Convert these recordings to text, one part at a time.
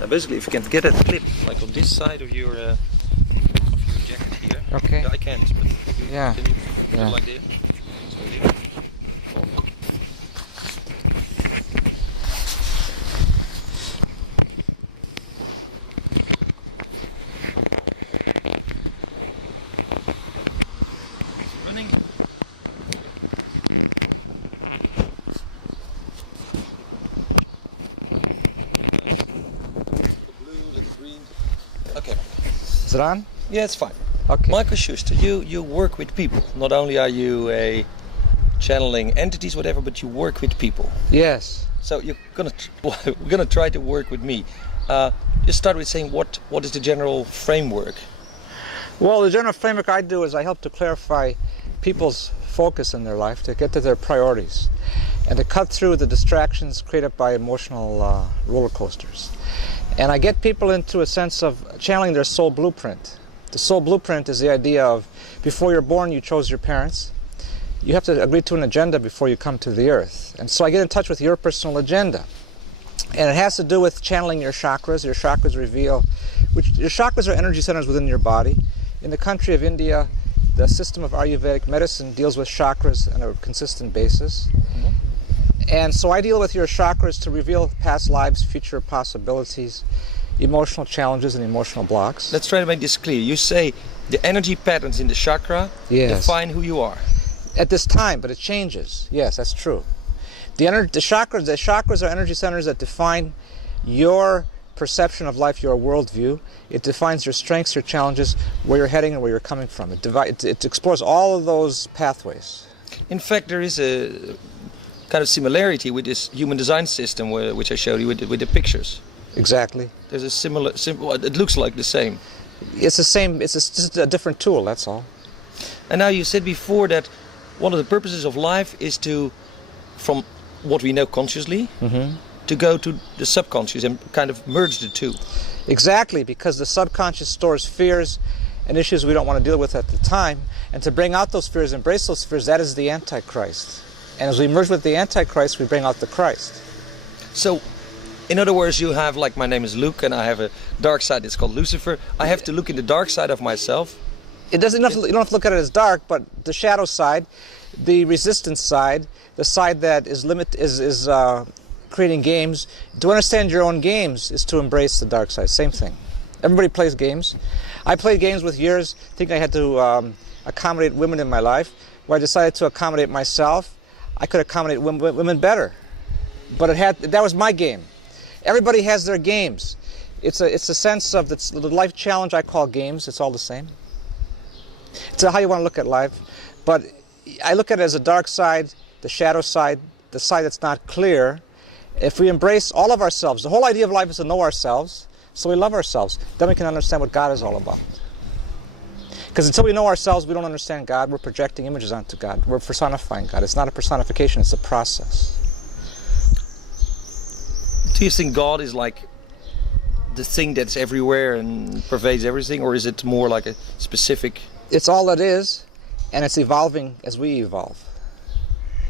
Now basically, if you can get that clip, like on this side of your jacket here. Okay. Yeah, I can't, but Yeah. can you put Yeah. it like this? So here. Running. Okay. Is it on? Yeah, it's fine. Okay. Michael Schuster, you work with people. Not only are you a channeling entities, whatever, but you work with people. Yes. So we're gonna try to work with me. Just start with saying what is the general framework? Well, the general framework I do is I help to clarify people's focus in their life, to get to their priorities, and to cut through the distractions created by emotional roller coasters. And I get people into a sense of channeling their soul blueprint. The soul blueprint is the idea of, before you're born, you chose your parents. You have to agree to an agenda before you come to the earth. And so I get in touch with your personal agenda. And it has to do with channeling your chakras. Your chakras reveal, your chakras are energy centers within your body. In the country of India, the system of Ayurvedic medicine deals with chakras on a consistent basis. Mm-hmm. And so I deal with your chakras to reveal past lives, future possibilities, emotional challenges and emotional blocks. Let's try to make this clear. You say the energy patterns in the chakra define who you are. At this time, but it changes. Yes, that's true. The chakras are energy centers that define your perception of life, your worldview. It defines your strengths, your challenges, where you're heading and where you're coming from. It explores all of those pathways. In fact, there is a kind of similarity with this human design system, which I showed you with the pictures. Exactly. There's a similar, it looks like the same. It's the same, it's just a different tool, that's all. And now you said before that one of the purposes of life is to, from what we know consciously, to go to the subconscious and kind of merge the two. Exactly, because the subconscious stores fears and issues we don't want to deal with at the time, and to bring out those fears, embrace those fears, that is the Antichrist. And as we merge with the Antichrist, we bring out the Christ. So, in other words, you have, like, my name is Luc and I have a dark side, it's called Lucifer. I have to look in the dark side of myself. You don't have to look at it as dark, but the shadow side, the resistance side, the side that is creating games. To understand your own games is to embrace the dark side. Same thing. Everybody plays games. I played games with years, thinking I had to accommodate women in my life. Where I decided to accommodate myself, I could accommodate women better. But that was my game. Everybody has their games. It's a sense of the life challenge I call games. It's all the same. It's how you want to look at life. But I look at it as a dark side, the shadow side, the side that's not clear. If we embrace all of ourselves, the whole idea of life is to know ourselves, so we love ourselves. Then we can understand what God is all about. Because until we know ourselves, we don't understand God. We're projecting images onto God. We're personifying God. It's not a personification, it's a process. Do you think God is like the thing that's everywhere and pervades everything, or is it more like a specific... It's all that is, and it's evolving as we evolve.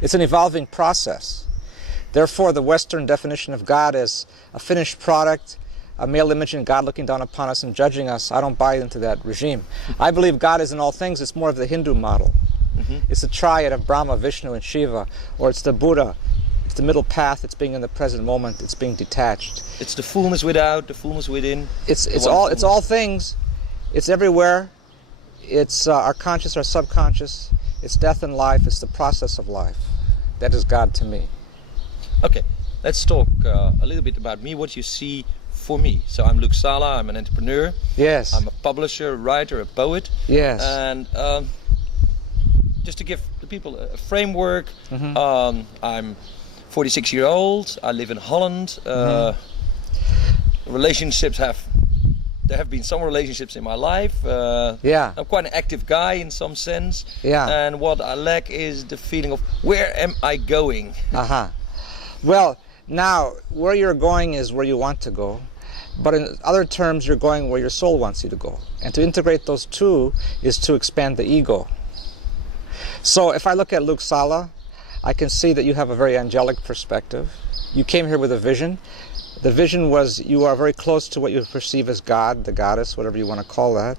It's an evolving process. Therefore, the Western definition of God as a finished product, a male image and God looking down upon us and judging us, I don't buy into that regime. I believe God is in all things. It's more of the Hindu model. It's the triad of Brahma, Vishnu, and Shiva, or it's the Buddha. It's the middle path. It's being in the present moment. It's being detached. It's the fullness without, the fullness within. It's all things. It's everywhere. It's our conscious, our subconscious. It's death and life. It's the process of life. That is God to me. Okay, let's talk a little bit about me, what you see for me. So I'm Luc Sala, I'm an entrepreneur. Yes. I'm a publisher, a writer, a poet. Yes. And just to give the people a framework, I'm 46 years old, I live in Holland. There have been some relationships in my life. I'm quite an active guy in some sense. And what I lack is the feeling of where am I going? Well, now, where you're going is where you want to go. But in other terms, you're going where your soul wants you to go. And to integrate those two is to expand the ego. So if I look at Luc Sala, I can see that you have a very angelic perspective. You came here with a vision. The vision was you are very close to what you perceive as God, the goddess, whatever you want to call that.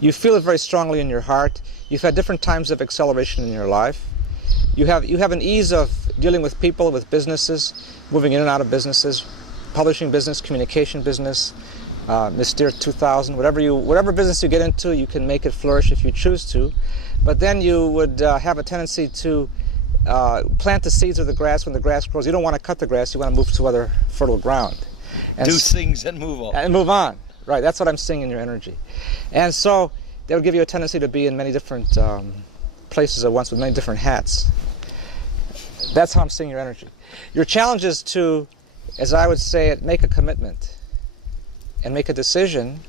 You feel it very strongly in your heart. You've had different times of acceleration in your life. You have an ease of dealing with people, with businesses, moving in and out of businesses, publishing business, communication business, Mystere 2000, whatever business you get into, you can make it flourish if you choose to. But then you would have a tendency to plant the seeds of the grass when the grass grows. You don't want to cut the grass, you want to move to other fertile ground. And do things and move on. And move on. Right, that's what I'm seeing in your energy. And so they would give you a tendency to be in many different places at once with many different hats. That's how I'm seeing your energy. Your challenge is to, as I would say it, make a commitment and make a decision.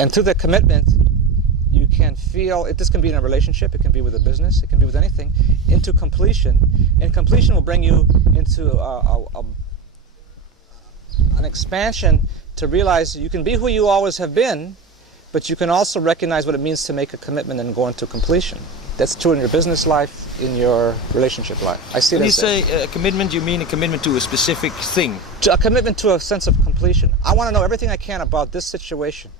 And through that commitment, you can feel, this can be in a relationship, it can be with a business, it can be with anything, into completion. And completion will bring you into an expansion to realize you can be who you always have been, but you can also recognize what it means to make a commitment and go into completion. That's true in your business life, in your relationship life. I see it. When you say a commitment, you mean a commitment to a specific thing? A commitment to a sense of completion. I want to know everything I can about this situation.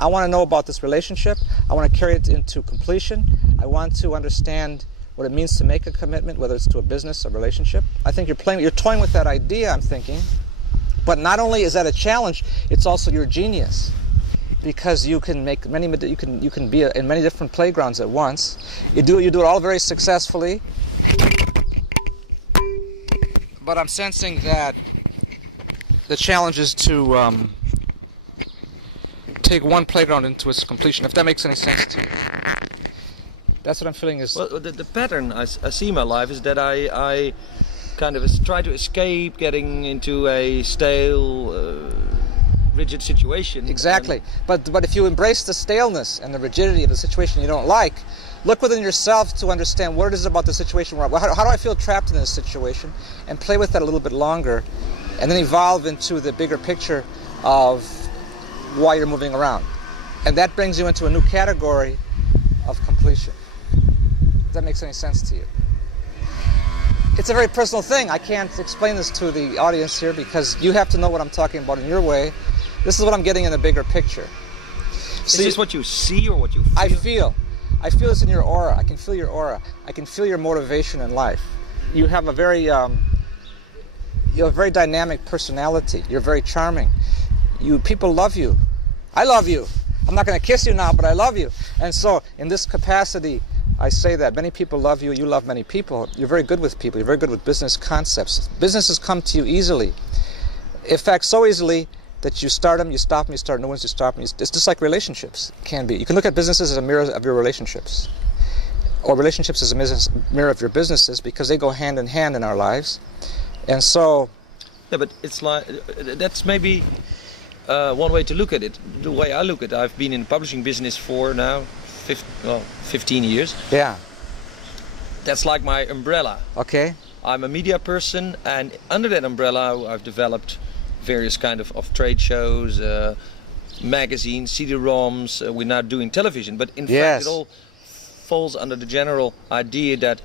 I want to know about this relationship. I want to carry it into completion. I want to understand what it means to make a commitment, whether it's to a business or relationship. I think you're toying with that idea, I'm thinking. But not only is that a challenge, it's also your genius, because you can make you can be in many different playgrounds at once. You do it all very successfully. But I'm sensing that the challenge is to take one playground into its completion, if that makes any sense to you. That's what I'm feeling is... Well, the pattern I see in my life is that I kind of try to escape getting into a stale, rigid situation. Exactly. But if you embrace the staleness and the rigidity of the situation you don't like, look within yourself to understand what it is about the situation. How do I feel trapped in this situation? And play with that a little bit longer, and then evolve into the bigger picture of why you're moving around. And that brings you into a new category of completion. If that makes any sense to you. It's a very personal thing. I can't explain this to the audience here because you have to know what I'm talking about in your way. This is what I'm getting in the bigger picture. Is this what you see or what you feel? I feel this in your aura. I can feel your aura. I can feel your motivation in life. You have a very dynamic personality. You're very charming. People love you. I love you. I'm not going to kiss you now, but I love you. And so, in this capacity, I say that many people love you. You love many people. You're very good with people. You're very good with business concepts. Businesses come to you easily. In fact, so easily that you start them, you stop them, you start new ones, you stop them. It's just like relationships can be. You can look at businesses as a mirror of your relationships, or relationships as a mirror of your businesses, because they go hand in hand in our lives. And so... Yeah, but it's like, that's maybe one way to look at it. The way I look at it, I've been in the publishing business for now 15 years. Yeah. That's like my umbrella. Okay. I'm a media person, and under that umbrella I've developed various kind of trade shows, magazines, CD-ROMs. We're now doing television, but in fact it all falls under the general idea that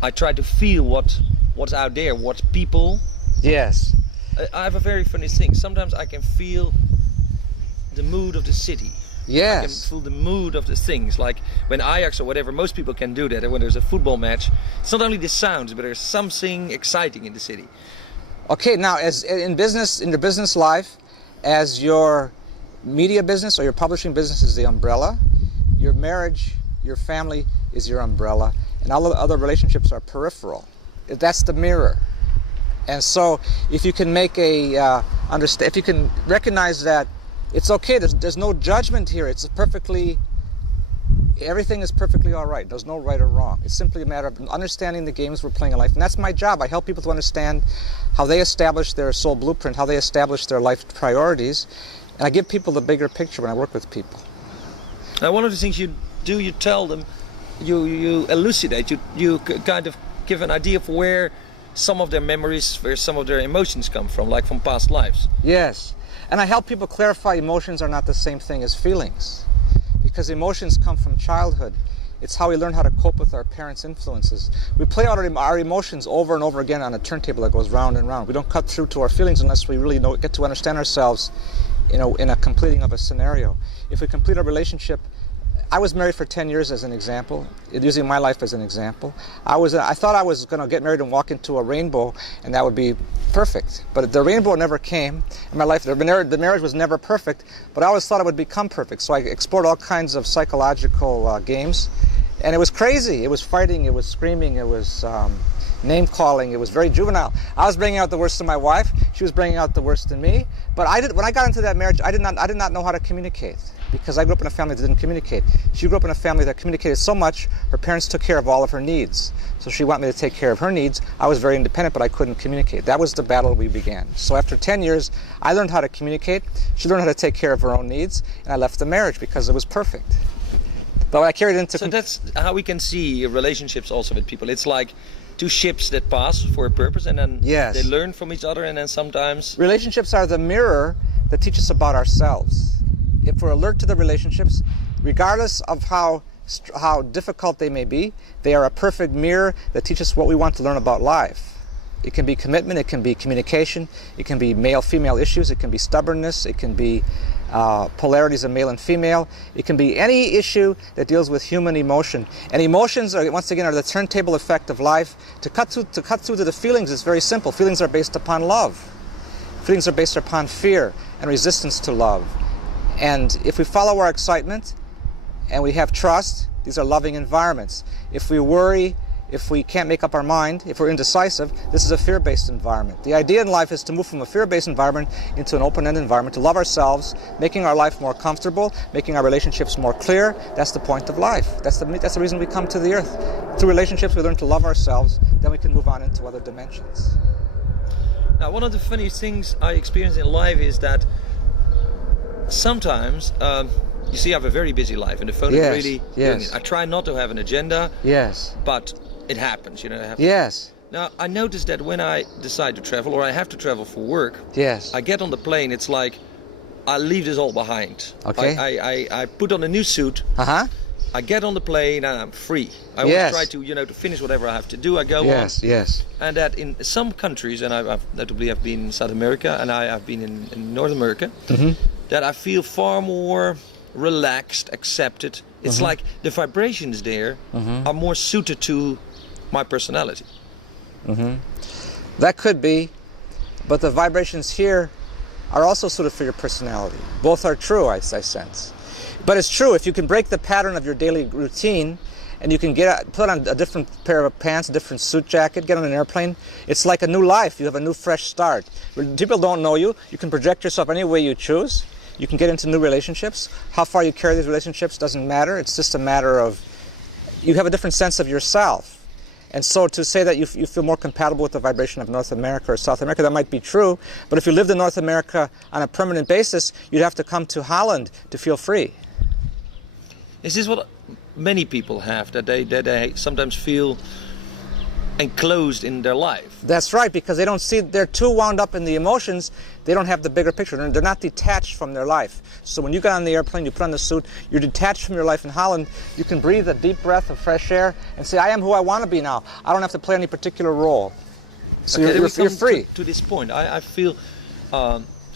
I try to feel what's out there, what people... Yes. I have a very funny thing. Sometimes I can feel the mood of the city. Yes. I can feel the mood of the things. Like when Ajax or whatever, most people can do that. And when there's a football match, it's not only the sounds, but there's something exciting in the city. Okay, now as in your business life, as your media business or your publishing business is the umbrella, your marriage, your family is your umbrella, and all the other relationships are peripheral. That's the mirror. And so, if you can make if you can recognize that it's okay, there's no judgment here. Everything is perfectly all right. There's no right or wrong. It's simply a matter of understanding the games we're playing in life, and that's my job. I help people to understand how they establish their soul blueprint, how they establish their life priorities, and I give people the bigger picture when I work with people. Now, one of the things you do, you tell them, you elucidate, you kind of give an idea of where some of their memories, where some of their emotions come from, like from past lives. Yes, and I help people clarify emotions are not the same thing as feelings, because emotions come from childhood. It's how we learn how to cope with our parents' influences. We play out our emotions over and over again on a turntable that goes round and round. We don't cut through to our feelings unless we really get to understand ourselves in a completing of a scenario. If we complete a relationship, I was married for 10 years as an example, using my life as an example. I thought I was going to get married and walk into a rainbow and that would be perfect. But the rainbow never came in my life. The marriage was never perfect, but I always thought it would become perfect. So I explored all kinds of psychological games, and it was crazy. It was fighting, it was screaming, it was name calling. It was very juvenile. I was bringing out the worst in my wife. She was bringing out the worst in me. But when I got into that marriage, I did not know how to communicate, because I grew up in a family that didn't communicate. She grew up in a family that communicated so much, her parents took care of all of her needs. So she wanted me to take care of her needs. I was very independent, but I couldn't communicate. That was the battle we began. So after 10 years, I learned how to communicate. She learned how to take care of her own needs, and I left the marriage because it was perfect. But I carried it into... So that's how we can see relationships also with people. It's like two ships that pass for a purpose, and then yes, they learn from each other, and then sometimes... Relationships are the mirror that teach us about ourselves. If we're alert to the relationships, regardless of how difficult they may be, they are a perfect mirror that teach us what we want to learn about life. It can be commitment, it can be communication, it can be male-female issues, it can be stubbornness, it can be polarities of male and female, it can be any issue that deals with human emotion. And emotions, once again, are the turntable effect of life. To cut through to the feelings is very simple. Feelings are based upon love. Feelings are based upon fear and resistance to love. And if we follow our excitement and we have trust, these are loving environments. If we worry, if we can't make up our mind, if we're indecisive, this is a fear-based environment. The idea in life is to move from a fear-based environment into an open-end environment, to love ourselves, making our life more comfortable, making our relationships more clear. That's the point of life. That's the reason we come to the earth. Through relationships, we learn to love ourselves, then we can move on into other dimensions. Now, one of the funniest things I experience in life is that sometimes, you see, I have a very busy life, and the phone is really doing it. I try not to have an agenda, but it happens, you know. Now, I noticed that when I decide to travel, or I have to travel for work, I get on the plane, it's like I leave this all behind. Okay. I put on a new suit, I get on the plane, and I'm free. I always try to, to finish whatever I have to do. I go on. And that in some countries, and I've notably I've been in South America, and I've been in North America, that I feel far more relaxed, accepted. It's like the vibrations there are more suited to my personality. That could be, but the vibrations here are also suited for your personality. Both are true, I sense. But it's true, if you can break the pattern of your daily routine and you can put on a different pair of pants, a different suit jacket, get on an airplane, it's like a new life. You have a new fresh start. When people don't know you, you can project yourself any way you choose. You can get into new relationships. How far you carry these relationships doesn't matter. It's just a matter of you have a different sense of yourself. And so to say that you feel more compatible with the vibration of North America or South America, that might be true. But if you lived in North America on a permanent basis, you'd have to come to Holland to feel free. Is this what many people have, that they sometimes feel enclosed in their life? That's right, because they don't see, they're too wound up in the emotions, they don't have the bigger picture. They're not detached from their life. So when you get on the airplane, you put on the suit, you're detached from your life in Holland, you can breathe a deep breath of fresh air and say, I am who I want to be now. I don't have to play any particular role. So you're free. To this point, I feel,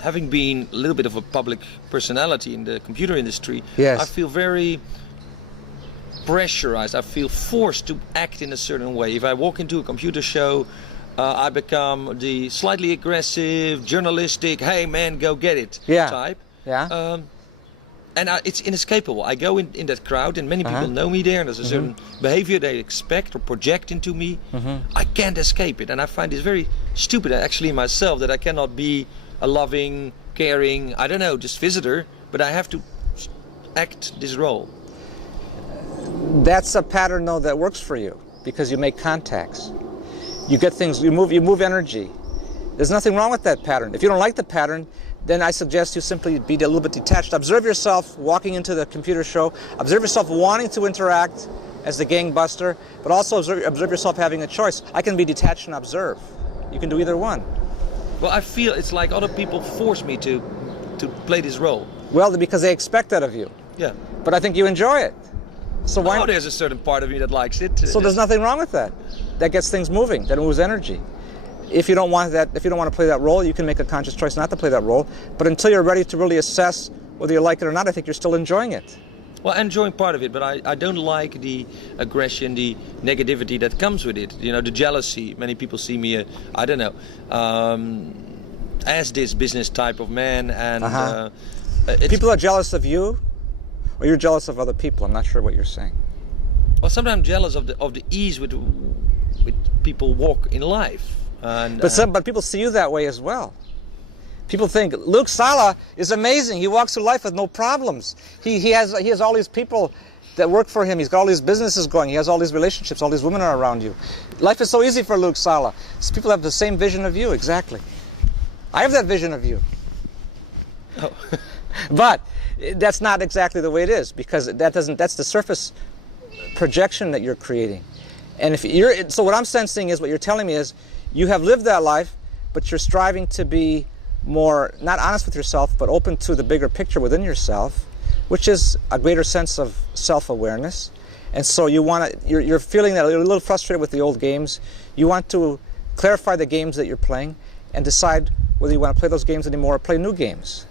having been a little bit of a public personality in the computer industry, I feel very pressurized. I feel forced to act in a certain way. If I walk into a computer show, I become the slightly aggressive, journalistic, hey man, go get it type. And it's inescapable. I go in that crowd, and many people know me there, and there's a certain behavior they expect or project into me. I can't escape it, and I find this very stupid actually myself, that I cannot be a loving, caring, I don't know, just visitor, but I have to act this role. That's a pattern, though, that works for you, because you make contacts. You get things, you move energy. There's nothing wrong with that pattern. If you don't like the pattern, then I suggest you simply be a little bit detached. Observe yourself walking into the computer show. Observe yourself wanting to interact as the gangbuster, but also observe yourself having a choice. I can be detached and observe. You can do either one. Well, I feel it's like other people force me to play this role. Well, because they expect that of you. Yeah. But I think you enjoy it. So why? Oh, there's a certain part of me that likes it. So there's nothing wrong with that. That gets things moving. That moves energy. If you don't want that, if you don't want to play that role, you can make a conscious choice not to play that role. But until you're ready to really assess whether you like it or not, I think you're still enjoying it. Well, enjoying part of it, but I don't like the aggression, the negativity that comes with it. You know, the jealousy. Many people see me, I don't know, as this business type of man, and people are jealous of you, or you're jealous of other people. I'm not sure what you're saying. Well, sometimes I'm jealous of the ease with people walk in life. And, but people see you that way as well. People think Luc Sala is amazing. He walks through life with no problems. He has all these people that work for him. He's got all these businesses going. He has all these relationships. All these women are around you. Life is so easy for Luc Sala. So people have the same vision of you, exactly. I have that vision of you. Oh. But that's not exactly the way it is, because that's the surface projection that you're creating. And so what I'm sensing is, what you're telling me is, you have lived that life, but you're striving to be more, not honest with yourself, but open to the bigger picture within yourself, which is a greater sense of self-awareness. And so you're feeling that you're a little frustrated with the old games. You want to clarify the games that you're playing and decide whether you want to play those games anymore or play new games.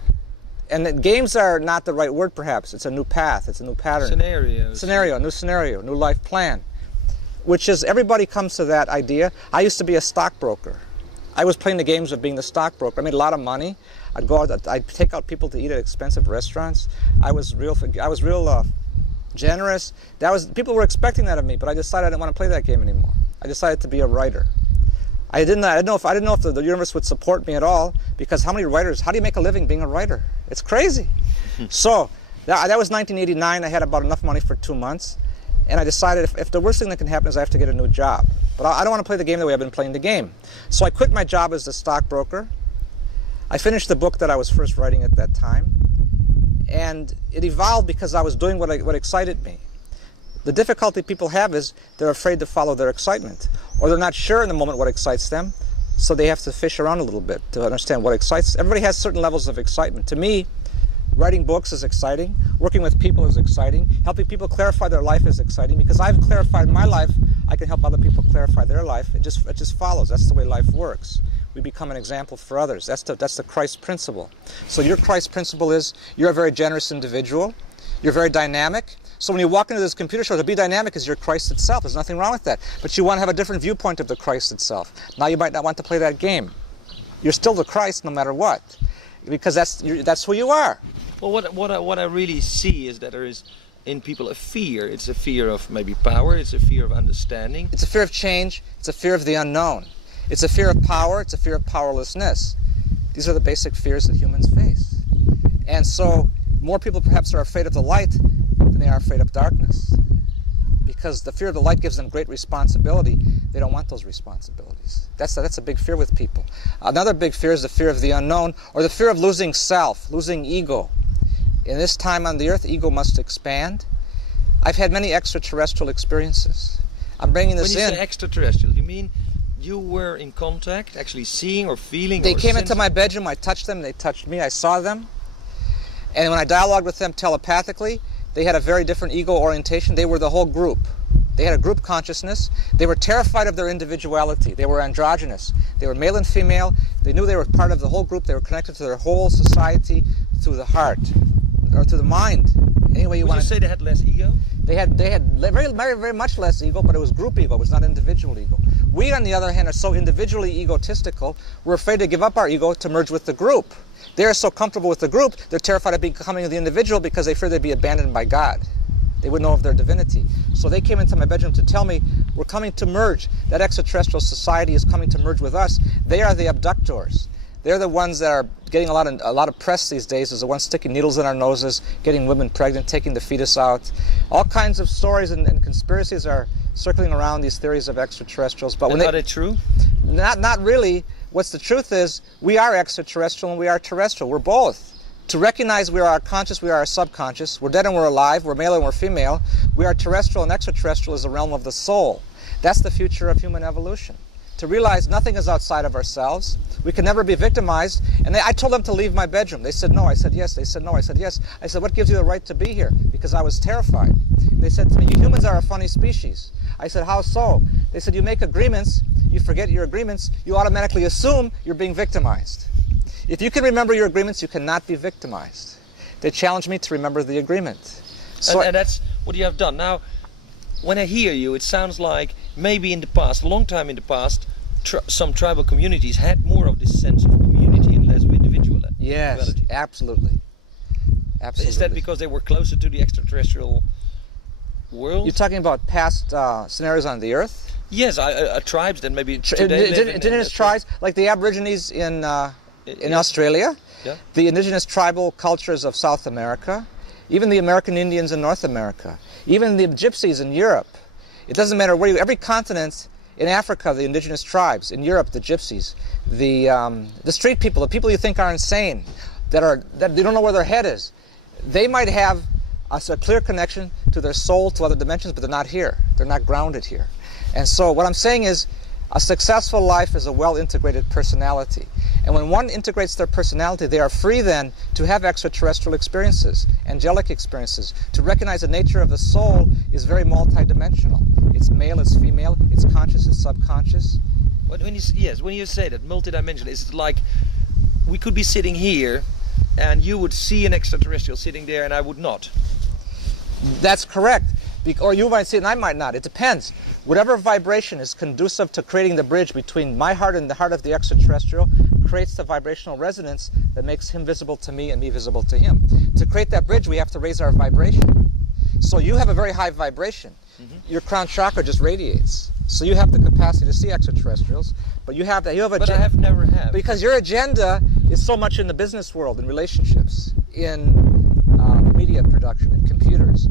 And games are not the right word, perhaps. It's a new path. It's a new pattern. New scenario, new life plan. Which is, everybody comes to that idea. I used to be a stockbroker. I was playing the games of being the stockbroker. I made a lot of money. I'd go out, I'd take out people to eat at expensive restaurants. I was real generous. People were expecting that of me, but I decided I didn't want to play that game anymore. I decided to be a writer. I didn't know if the universe would support me at all, because how do you make a living being a writer? It's crazy. So that was 1989. I had about enough money for 2 months. And I decided if the worst thing that can happen is I have to get a new job. But I don't want to play the game the way I've been playing the game. So I quit my job as a stockbroker. I finished the book that I was first writing at that time. And it evolved because I was doing what excited me. The difficulty people have is they're afraid to follow their excitement. Or they're not sure in the moment what excites them. So they have to fish around a little bit to understand what excites. Everybody has certain levels of excitement. To me, writing books is exciting. Working with people is exciting. Helping people clarify their life is exciting. Because I've clarified my life, I can help other people clarify their life. It just follows. That's the way life works. We become an example for others. That's the Christ principle. So your Christ principle is, you're a very generous individual. You're very dynamic. So when you walk into this computer show, to be dynamic is your Christ itself. There's nothing wrong with that. But you want to have a different viewpoint of the Christ itself. Now you might not want to play that game. You're still the Christ no matter what. Because that's who you are. Well, what I really see is that there is in people a fear. It's a fear of maybe power. It's a fear of understanding. It's a fear of change. It's a fear of the unknown. It's a fear of power. It's a fear of powerlessness. These are the basic fears that humans face. And so more people perhaps are afraid of the light than they are afraid of darkness. Because the fear of the light gives them great responsibility. They don't want those responsibilities. That's a big fear with people. Another big fear is the fear of the unknown, or the fear of losing self, losing ego. In this time on the earth, ego must expand. I've had many extraterrestrial experiences. I'm bringing this in. When you say extraterrestrial, you mean you were in contact, actually seeing or feeling? They came into my bedroom, I touched them, they touched me, I saw them. And when I dialogued with them telepathically, they had a very different ego orientation. They were the whole group. They had a group consciousness. They were terrified of their individuality. They were androgynous. They were male and female. They knew they were part of the whole group. They were connected to their whole society through the heart, or through the mind. Anyway, Would you say they had less ego? They had very, very, very much less ego, but it was group ego. It was not individual ego. We, on the other hand, are so individually egotistical, we're afraid to give up our ego to merge with the group. They're so comfortable with the group, they're terrified of becoming the individual because they fear they'd be abandoned by God. They wouldn't know of their divinity. So they came into my bedroom to tell me, we're coming to merge. That extraterrestrial society is coming to merge with us. They are the abductors. They're the ones that are getting a lot of press these days, is the ones sticking needles in our noses, getting women pregnant, taking the fetus out. All kinds of stories and conspiracies are circling around these theories of extraterrestrials. But are they true? Not really. What's the truth is, we are extraterrestrial and we are terrestrial. We're both. To recognize we are our conscious, we are our subconscious. We're dead and we're alive. We're male and we're female. We are terrestrial, and extraterrestrial is the realm of the soul. That's the future of human evolution. to realize nothing is outside of ourselves. We can never be victimized. And I told them to leave my bedroom. They said no. I said yes. They said no. I said yes. I said, what gives you the right to be here? Because I was terrified. And they said to me, you humans are a funny species. I said, how so? They said, you make agreements, you forget your agreements, you automatically assume you're being victimized. If you can remember your agreements, you cannot be victimized. They challenged me to remember the agreement. So and that's what you have done. Now, when I hear you, it sounds like maybe in the past, a long time in the past, some tribal communities had more of this sense of community and less of individuality. yes, absolutely. Absolutely. Is that because they were closer to the extraterrestrial world? You're talking about past scenarios on the Earth? Yes, tribes that maybe today live indigenous tribes, like the Aborigines in Australia, yeah. the indigenous tribal cultures of South America, even the American Indians in North America, even the Gypsies in Europe. It doesn't matter where every continent, in Africa, the indigenous tribes, in Europe, the Gypsies, the street people, the people you think are insane, that they don't know where their head is. They might have a clear connection to their soul, to other dimensions, but they're not here. They're not grounded here. And so what I'm saying is, a successful life is a well-integrated personality. And when one integrates their personality, they are free then to have extraterrestrial experiences, angelic experiences, to recognize the nature of the soul is very multidimensional. It's male, it's female, it's conscious, it's subconscious. When you say that, multidimensional, it's like we could be sitting here and you would see an extraterrestrial sitting there and I would not. That's correct. Or you might see it and I might not. It depends. Whatever vibration is conducive to creating the bridge between my heart and the heart of the extraterrestrial creates the vibrational resonance that makes him visible to me and me visible to him. To create that bridge, we have to raise our vibration. So you have a very high vibration. Your crown chakra just radiates. So you have the capacity to see extraterrestrials, but you have that. But I have never had. Because your agenda is so much in the business world, in relationships, in media production, in computers.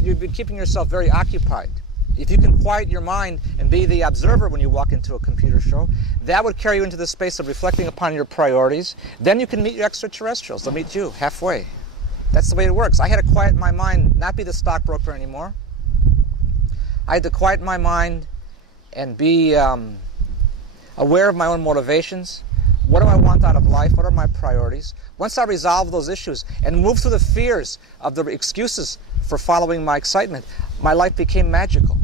You've been keeping yourself very occupied. If you can quiet your mind and be the observer when you walk into a computer show, that would carry you into the space of reflecting upon your priorities. Then you can meet your extraterrestrials. They'll meet you halfway. That's the way it works. I had to quiet my mind, not be the stockbroker anymore. I had to quiet my mind and be aware of my own motivations. What do I want out of life? What are my priorities? Once I resolve those issues and move through the fears of the excuses for following my excitement, my life became magical.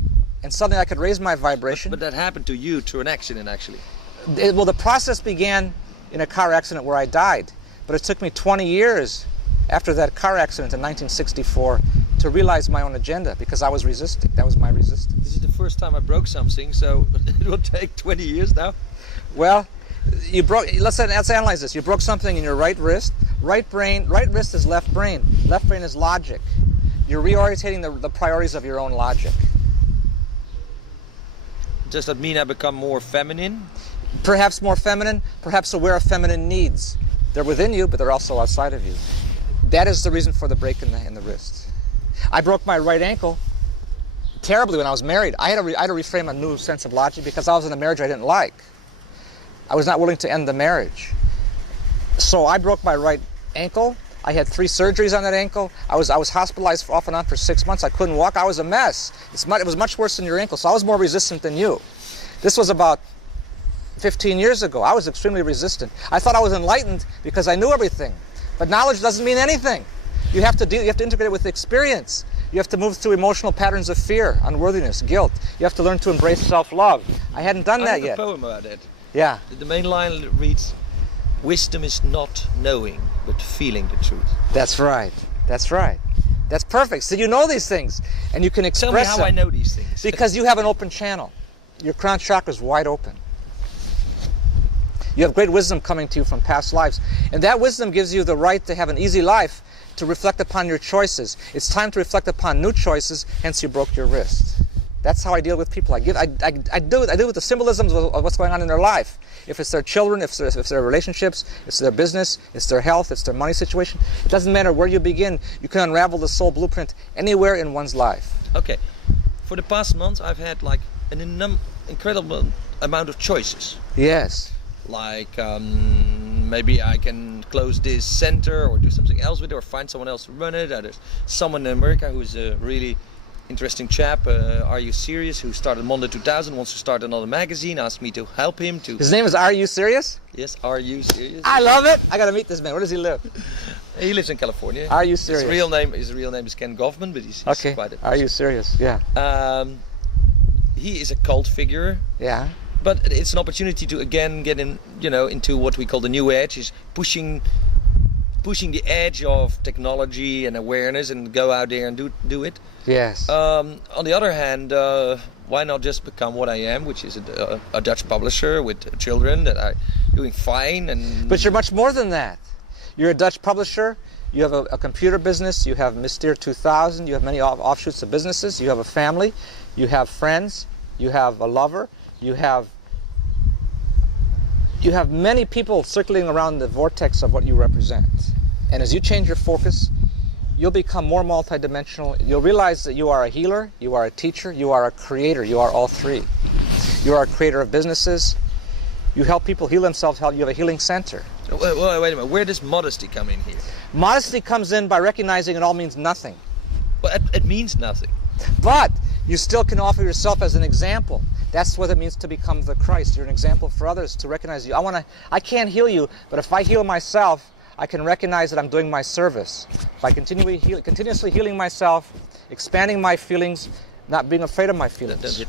And suddenly I could raise my vibration. But that happened to you through an accident, actually. Well, the process began in a car accident where I died. But it took me 20 years after that car accident in 1964 to realize my own agenda, because I was resisting. That was my resistance. This is the first time I broke something, so it will take 20 years now. Well, let's analyze this. You broke something in your right wrist. Right wrist is left brain. Left brain is logic. You're reorientating the priorities of your own logic. Does that mean I become more feminine? Perhaps more feminine, perhaps aware of feminine needs. They're within you, but they're also outside of you. That is the reason for the break in the wrist. I broke my right ankle terribly when I was married. I had to reframe a new sense of logic because I was in a marriage I didn't like. I was not willing to end the marriage. So I broke my right ankle. I had 3 surgeries on that ankle. I was hospitalized off and on for 6 months. I couldn't walk. I was a mess. It was much worse than your ankle, so I was more resistant than you. This was about 15 years ago. I was extremely resistant. I thought I was enlightened because I knew everything. But knowledge doesn't mean anything. You have to integrate it with experience. You have to move through emotional patterns of fear, unworthiness, guilt. You have to learn to embrace self-love. I hadn't done that yet. I have a poem about it. Yeah. The main line reads, "Wisdom is not knowing, but feeling the truth." That's right. That's right. That's perfect. So you know these things, and you can express them. Tell me how I know these things. Because you have an open channel. Your crown chakra is wide open. You have great wisdom coming to you from past lives, and that wisdom gives you the right to have an easy life, to reflect upon your choices. It's time to reflect upon new choices, hence you broke your wrist. That's how I deal with people. I deal with the symbolisms of what's going on in their life. If it's their children, if it's their relationships, it's their business, it's their health, it's their money situation. It doesn't matter where you begin. You can unravel the soul blueprint anywhere in one's life. Okay. For the past month, I've had like an incredible amount of choices. Yes. Like maybe I can close this center or do something else with it or find someone else to run it. There's someone in America who's really interesting chap, Are You Serious, who started Monday 2000, wants to start another magazine, asked me to help him to... His name is Are You Serious? Yes, Are You Serious? I love it! I gotta meet this man. Where does he live? He lives in California. Are You Serious? His real name is Ken Goffman, but he's okay. quite a... Are You Serious? Yeah. He is a cult figure. Yeah. But it's an opportunity to again get in, into what we call the new edge, is pushing the edge of technology and awareness, and go out there and do it. Yes. On the other hand, why not just become what I am, which is a Dutch publisher with children that are doing fine. But you're much more than that. You're a Dutch publisher. You have a computer business. You have Mystere 2000. You have many offshoots of businesses. You have a family. You have friends. You have a lover. You have many people circling around the vortex of what you represent. And as you change your focus, you'll become more multidimensional. You'll realize that you are a healer, you are a teacher, you are a creator. You are all three. You are a creator of businesses. You help people heal themselves. You have a healing center. Wait a minute. Where does modesty come in here? Modesty comes in by recognizing it all means nothing. Well, it means nothing. But you still can offer yourself as an example. That's what it means to become the Christ. You're an example for others to recognize you. I can't heal you, but if I heal myself, I can recognize that I'm doing my service. By continuously healing myself, expanding my feelings, not being afraid of my feelings.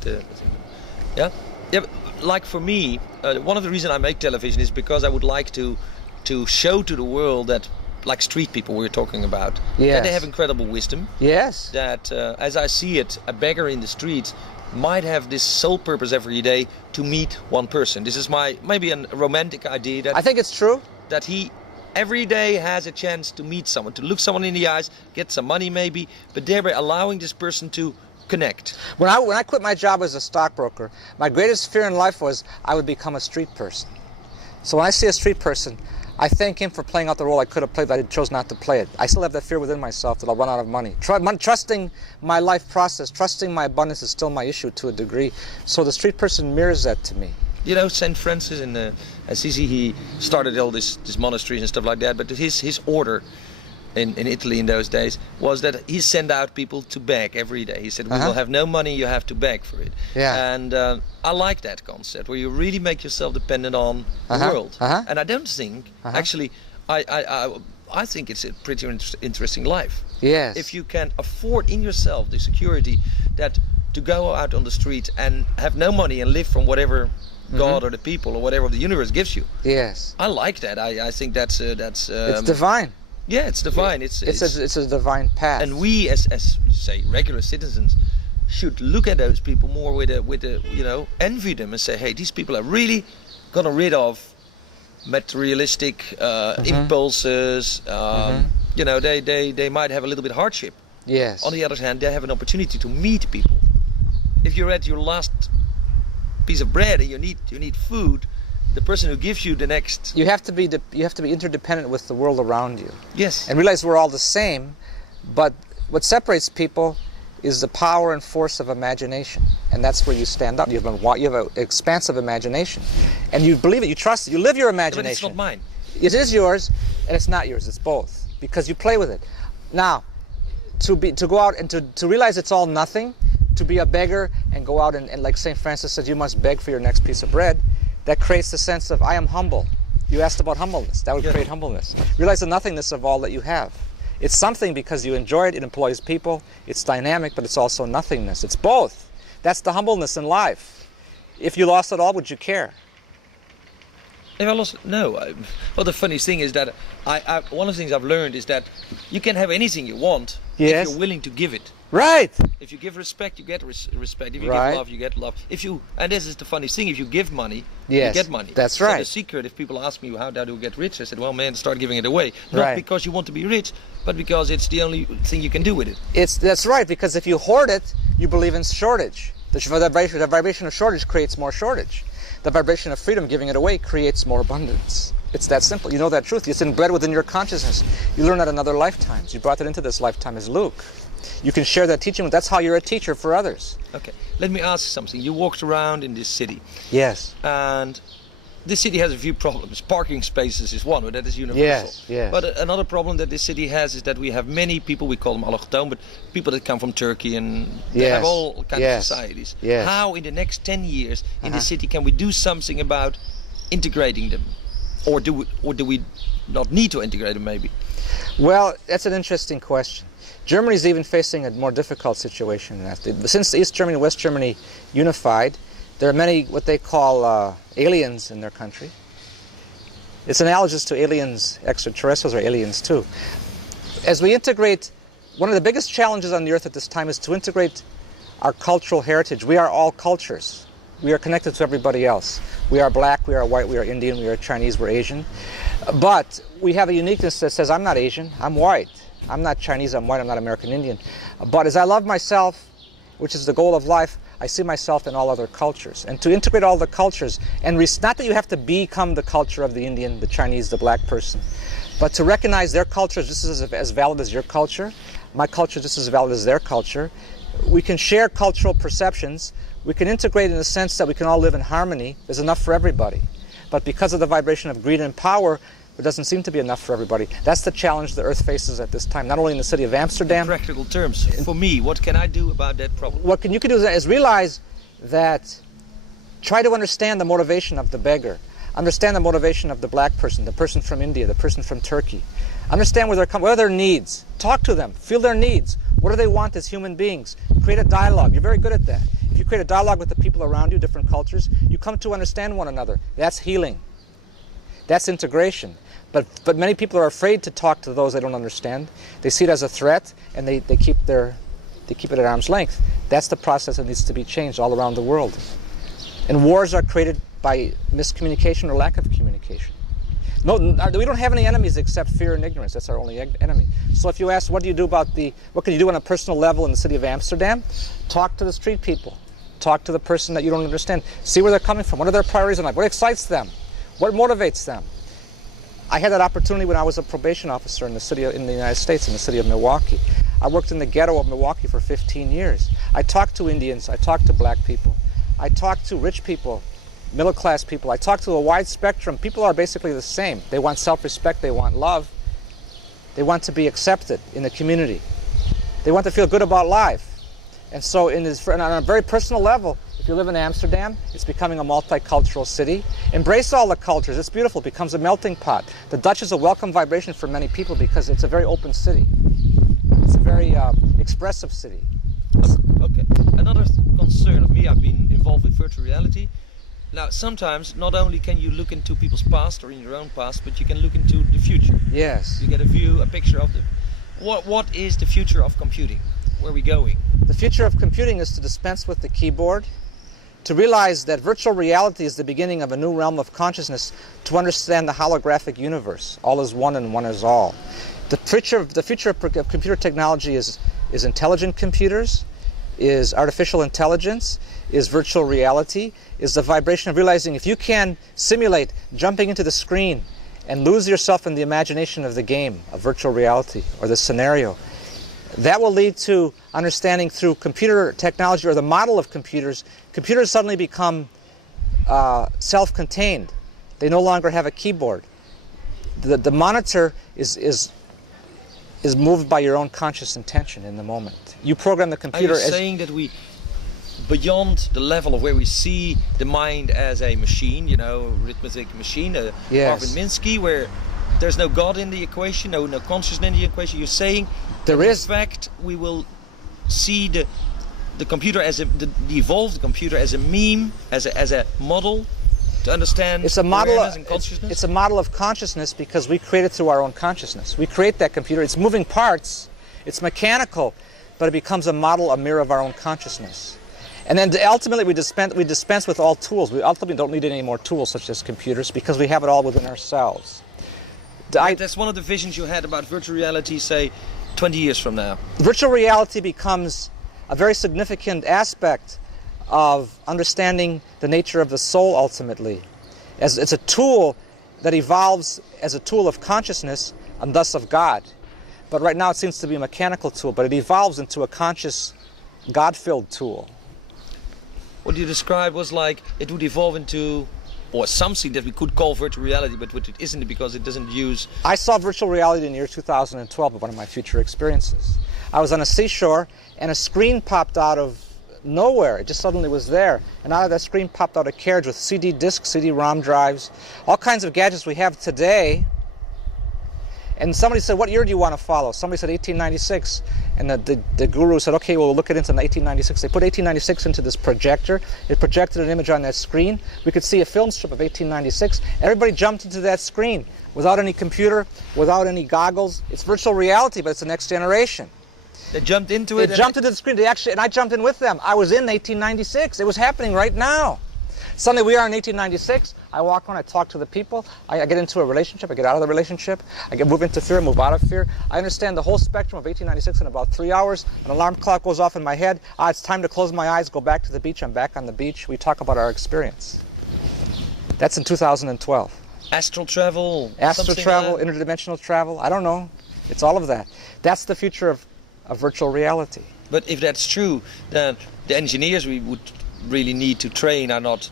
Yeah? Yeah, but like for me, one of the reasons I make television is because I would like to show to the world that, like street people we were talking about, yes, that they have incredible wisdom. Yes. That, as I see it, a beggar in the street might have this sole purpose every day to meet one person. This is maybe a romantic idea that I think it's true. That he every day has a chance to meet someone, to look someone in the eyes, get some money maybe, but thereby allowing this person to connect. When I quit my job as a stockbroker, my greatest fear in life was I would become a street person. So when I see a street person, I thank him for playing out the role I could have played, but I chose not to play it. I still have that fear within myself that I'll run out of money. Trusting my life process, trusting my abundance is still my issue to a degree. So the street person mirrors that to me. You know, St. Francis in Assisi, he started all these monasteries and stuff like that, but his order in Italy in those days was that he sent out people to beg every day. He said, we will have no money, you have to beg for it. Yeah. And I like that concept, where you really make yourself dependent on the world. And I don't think, actually, I think it's a pretty interesting life. Yes. If you can afford in yourself the security that to go out on the street and have no money and live from whatever God or the people or whatever the universe gives you. Yes. I like that. I think that's it's divine. Yeah, it's divine. It's a divine path. And we, as say regular citizens, should look at those people more with a envy them and say, hey, these people are really gotten rid of materialistic impulses. They might have a little bit of hardship. Yes. On the other hand, they have an opportunity to meet people. If you're at your last piece of bread and you need food, the person who gives you the next... You have to be interdependent with the world around you. Yes. And realize we're all the same, but what separates people is the power and force of imagination. And that's where you stand out. You have an expansive imagination. And you believe it, you trust it, you live your imagination. But it's not mine. It is yours, and it's not yours, it's both. Because you play with it. Now, to go out and to realize it's all nothing, to be a beggar and go out and like St. Francis said, you must beg for your next piece of bread, that creates the sense of, I am humble. You asked about humbleness. That would create humbleness. Realize the nothingness of all that you have. It's something because you enjoy it, it employs people, it's dynamic, but it's also nothingness. It's both. That's the humbleness in life. If you lost it all, would you care? If I lost, no. Well, the funniest thing is that one of the things I've learned is that you can have anything you want if you're willing to give it. Right. If you give respect, you get respect. If you give love, you get love. And this is the funny thing: if you give money, you get money. That's right. So the secret, if people ask me how do I get rich, I said, well, man, start giving it away. Not because you want to be rich, but because it's the only thing you can do with it. That's right. Because if you hoard it, you believe in shortage. The vibration of shortage creates more shortage. The vibration of freedom, giving it away, creates more abundance. It's that simple. You know that truth. It's inbred within your consciousness. You learn that in other lifetimes. You brought that into this lifetime as Luke. You can share that teaching. That's how you're a teacher for others. Okay. Let me ask you something. You walked around in this city. Yes. And this city has a few problems. Parking spaces is one, but that is universal. Yes, yes. But another problem that this city has is that we have many people, we call them allochtoon, but people that come from Turkey, and they have all kinds of societies. Yes. How in the next 10 years in the city can we do something about integrating them? Or do we not need to integrate them maybe? Well, that's an interesting question. Germany is even facing a more difficult situation than that. Since East Germany and West Germany unified, there are many what they call aliens in their country. It's analogous to aliens, extraterrestrials or aliens too. As we integrate, one of the biggest challenges on the earth at this time is to integrate our cultural heritage. We are all cultures. We are connected to everybody else. We are black, we are white, we are Indian, we are Chinese, we're Asian. But we have a uniqueness that says, I'm not Asian, I'm white. I'm not Chinese, I'm white, I'm not American Indian. But as I love myself, which is the goal of life, I see myself in all other cultures. And to integrate all the cultures, and not that you have to become the culture of the Indian, the Chinese, the black person, but to recognize their culture just as valid as your culture, my culture just as valid as their culture. We can share cultural perceptions. We can integrate in the sense that we can all live in harmony. There's enough for everybody. But because of the vibration of greed and power, there doesn't seem to be enough for everybody. That's the challenge the Earth faces at this time, not only in the city of Amsterdam. In practical terms, for me, what can I do about that problem? What you can do is realize that, try to understand the motivation of the beggar. Understand the motivation of the black person, the person from India, the person from Turkey. Understand where they're coming, what are their needs. Talk to them, feel their needs. What do they want as human beings? Create a dialogue. You're very good at that. If you create a dialogue with the people around you, different cultures, you come to understand one another. That's healing. That's integration. But many people are afraid to talk to those they don't understand. They see it as a threat, and they keep it at arm's length. That's the process that needs to be changed all around the world. And wars are created by miscommunication or lack of communication. No, we don't have any enemies except fear and ignorance. That's our only enemy. So if you ask, what can you do on a personal level in the city of Amsterdam? Talk to the street people. Talk to the person that you don't understand. See where they're coming from. What are their priorities in life? What excites them? What motivates them? I had that opportunity when I was a probation officer in the United States, in the city of Milwaukee. I worked in the ghetto of Milwaukee for 15 years. I talked to Indians. I talked to black people. I talked to rich people, middle-class people. I talked to a wide spectrum. People are basically the same. They want self-respect. They want love. They want to be accepted in the community. They want to feel good about life. And so on a very personal level, if you live in Amsterdam, it's becoming a multicultural city. Embrace all the cultures. It's beautiful. It becomes a melting pot. The Dutch is a welcome vibration for many people because it's a very open city. It's a very expressive city. Okay. Another concern of me, I've been involved with virtual reality. Now, sometimes not only can you look into people's past or in your own past, but you can look into the future. Yes. You get a picture of what is the future of computing? Where are we going? The future of computing is to dispense with the keyboard, to realize that virtual reality is the beginning of a new realm of consciousness, to understand the holographic universe. All is one and one is all. The future of computer technology is intelligent computers, is artificial intelligence, is virtual reality, is the vibration of realizing if you can simulate jumping into the screen and lose yourself in the imagination of the game of virtual reality or the scenario, that will lead to understanding through computer technology or the model of computers. Computers suddenly become self-contained. They no longer have a keyboard. The monitor is moved by your own conscious intention in the moment. You program the computer as... Are you saying that we, beyond the level of where we see the mind as a machine, arithmetic machine, yes. Marvin Minsky, where there's no God in the equation, no consciousness in the equation, you're saying there is. In fact, we will see the computer as the evolved computer as a meme, as a model to understand awareness and consciousness? It's a model of consciousness because we create it through our own consciousness. We create that computer. It's moving parts. It's mechanical, but it becomes a model, a mirror of our own consciousness. And then ultimately we dispense with all tools. We ultimately don't need any more tools such as computers because we have it all within ourselves. That's one of the visions you had about virtual reality, say, 20 years from now. Virtual reality becomes a very significant aspect of understanding the nature of the soul ultimately. As it's a tool that evolves as a tool of consciousness and thus of God. But right now it seems to be a mechanical tool, but it evolves into a conscious, God-filled tool. What you described was like it would evolve into or something that we could call virtual reality, but which it isn't because it doesn't use... I saw virtual reality in the year 2012 of one of my future experiences. I was on a seashore and a screen popped out of nowhere. It just suddenly was there. And out of that screen popped out a carriage with CD discs, CD-ROM drives, all kinds of gadgets we have today. And somebody said, what year do you want to follow? Somebody said 1896. And the guru said, okay, well, we'll look it into 1896. They put 1896 into this projector. It projected an image on that screen. We could see a film strip of 1896. Everybody jumped into that screen without any computer, without any goggles. It's virtual reality, but it's the next generation. They jumped into it? They jumped into the screen. And I jumped in with them. I was in 1896. It was happening right now. Suddenly we are in 1896. I walk on, I talk to the people, I get into a relationship, I get out of the relationship, move into fear, move out of fear. I understand the whole spectrum of 1896 in about 3 hours. An alarm clock goes off in my head. It's time to close my eyes, go back to the beach. I'm back on the beach. We talk about our experience. That's in 2012. Astral travel? Astral travel, interdimensional travel, I don't know. It's all of that. That's the future of virtual reality. But if that's true, then the engineers we would really need to train are not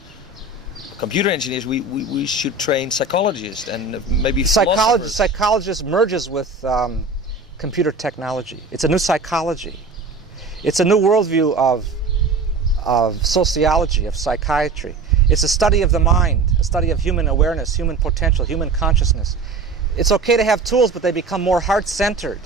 computer engineers. We should train psychologists and maybe philosophers. Psychologist merges with computer technology. It's a new psychology. It's a new worldview of sociology, of psychiatry. It's a study of the mind, a study of human awareness, human potential, human consciousness. It's okay to have tools, but they become more heart-centered.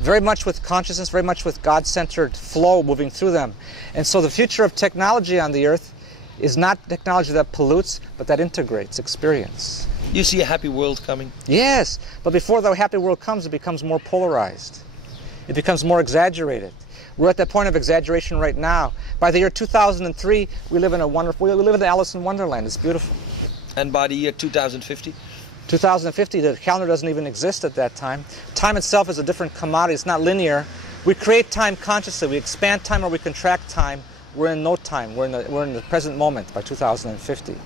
Very much with consciousness, very much with God-centered flow moving through them. And so the future of technology on the earth is not technology that pollutes, but that integrates experience. You see a happy world coming? Yes, but before the happy world comes, it becomes more polarized. It becomes more exaggerated. We're at that point of exaggeration right now. By the year 2003, we live in we live in Alice in Wonderland. It's beautiful. And by the year 2050? 2050, the calendar doesn't even exist at that time. Time itself is a different commodity. It's not linear. We create time consciously. We expand time or we contract time. We're in no time. We're in the present moment by 2050.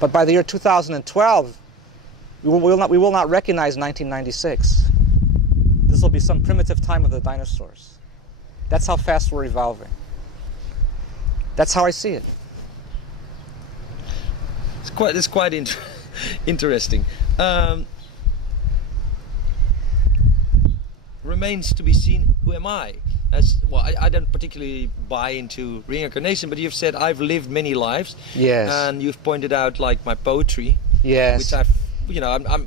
But by the year 2012, we will not recognize 1996. This will be some primitive time of the dinosaurs. That's how fast we're evolving. That's how I see it. It's quite interesting. Remains to be seen, who am I? I don't particularly buy into reincarnation, but you've said I've lived many lives. Yes. And you've pointed out like my poetry. Yes. Which I'm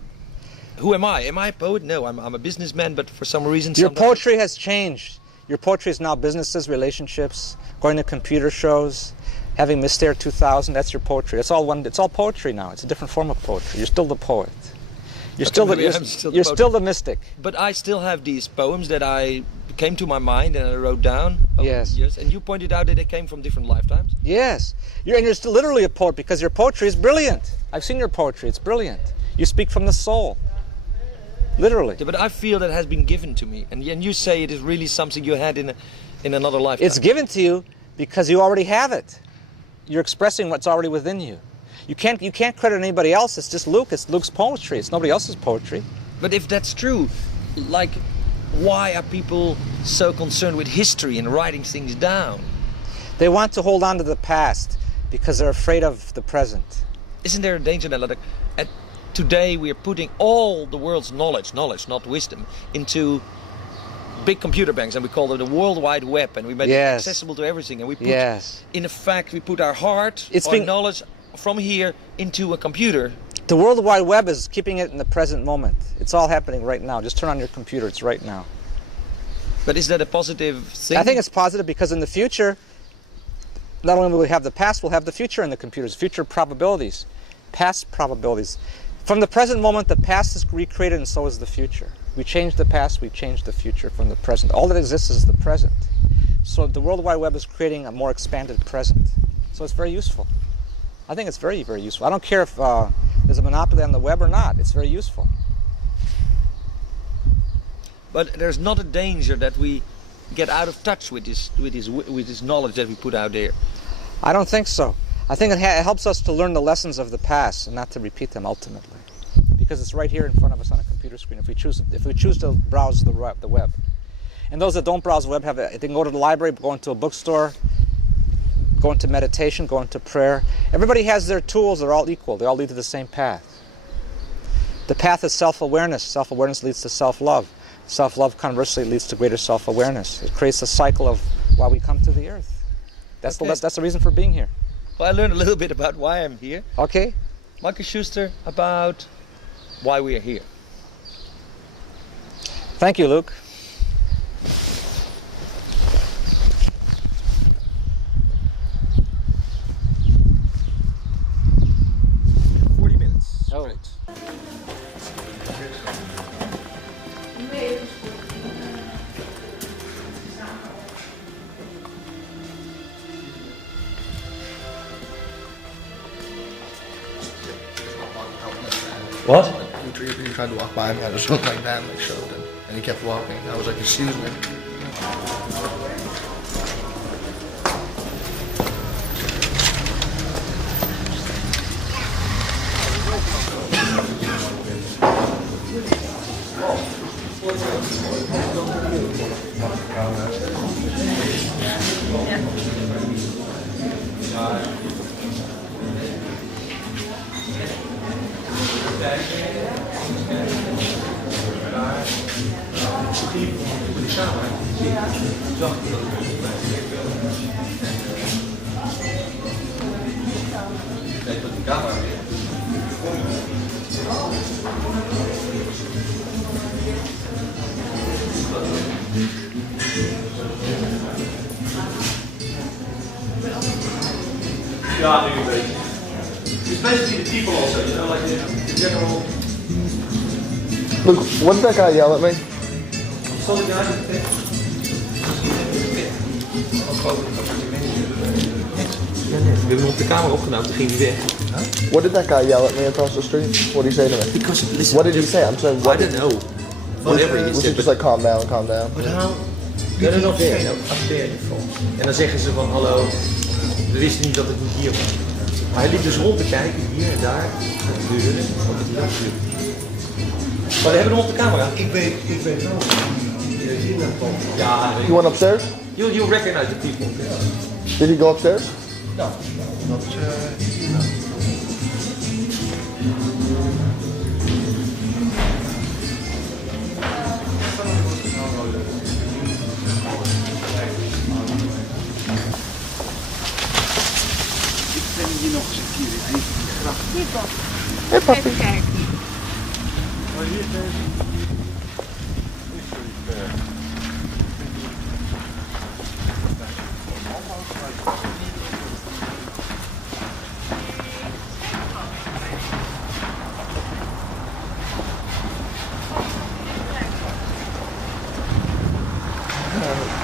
who am I? Am I a poet? No, I'm a businessman, but for some reason... Your poetry has changed. Your poetry is now businesses, relationships, going to computer shows, having Miss Air 2000, that's your poetry. It's all poetry now. It's a different form of poetry. You're still the poet. You're still the mystic. But I still have these poems that I came to my mind and I wrote down over the years. And you pointed out that they came from different lifetimes. Yes. You're still literally a poet because your poetry is brilliant. I've seen your poetry. It's brilliant. You speak from the soul. Literally. Yeah, but I feel that has been given to me. And you say it is really something you had in another lifetime. It's given to you because you already have it. You're expressing what's already within you. You can't credit anybody else. It's just Luke. It's Luke's poetry. It's nobody else's poetry. But if that's true, like, why are people so concerned with history and writing things down? They want to hold on to the past because they're afraid of the present. Isn't there a danger that today we are putting all the world's knowledge, not wisdom, into big computer banks, and we call it the World Wide Web, and we make it accessible to everything, and we put, in effect, we put our heart, knowledge from here into a computer. The World Wide Web is keeping it in the present moment. It's all happening right now. Just turn on your computer. It's right now. But is that a positive thing? I think it's positive because in the future, not only will we have the past, we'll have the future in the computers. Future probabilities, past probabilities. From the present moment, the past is recreated and so is the future. We change the past, we change the future from the present. All that exists is the present. So the World Wide Web is creating a more expanded present. So it's very useful. I think it's very, very useful. I don't care if there's a monopoly on the web or not. It's very useful. But there's not a danger that we get out of touch with this knowledge that we put out there. I don't think so. I think it helps us to learn the lessons of the past and not to repeat them ultimately, because it's right here in front of us on a computer screen. If we choose to browse the web, and those that don't browse the web they can go to the library, go into a bookstore, go into meditation, go into prayer. Everybody has their tools. They're all equal. They all lead to the same path. The path is self-awareness. Self-awareness leads to self-love. Self-love conversely leads to greater self-awareness. It creates a cycle of why we come to the earth. That's the reason for being here. Well, I learned a little bit about why I'm here. Okay. Michael Schuster, about why we are here. Thank you, Luke. Oh. Right. What? He tried to walk by me. I just went like that and like shoved him. And he kept walking. I was like, excuse me. Ja, nu een beetje. It's basically the people also, you know, like the general... Look, what did that guy yell at me? Sorry guys, we hebben hem op de camera opgenomen, toen ging hij weg. Huh? What did that guy yell at me across the street? What did he say to me? Because, listen, what did he say? I'm saying, what I don't know. Whatever he was said. he just like, calm down, calm down? But how? No, nog there, no, up there in front. En dan zeggen ze van, hallo, we wisten niet dat het niet hier was. Maar hij liep dus rond te kijken, hier en daar, naar de deuren, wat het hier gebeurt. Maar we hebben hem op de camera. Ik weet wel. Ja, You went upstairs? You recognize the people. Did he go upstairs? No, dat is no. Ik ben hier nog eens een keer in een van die grachten. Hier toch? Hey, papi. Even kijken. Maar hier deze.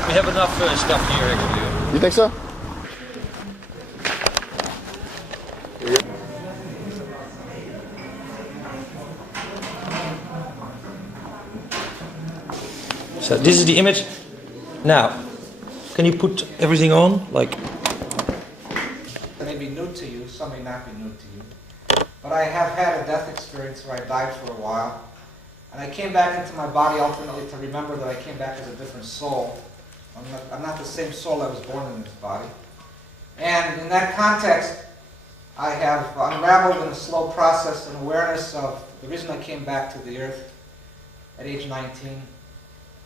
We have enough stuff here actually. You think so? So this is the image. Now, can you put everything on? Like, It may be new to you, some may not be new to you. But I have had a death experience where I died for a while. And I came back into my body ultimately to remember that I came back as a different soul. I'm not the same soul that was born in this body. And in that context, I have unraveled in a slow process an awareness of the reason I came back to the earth at age 19,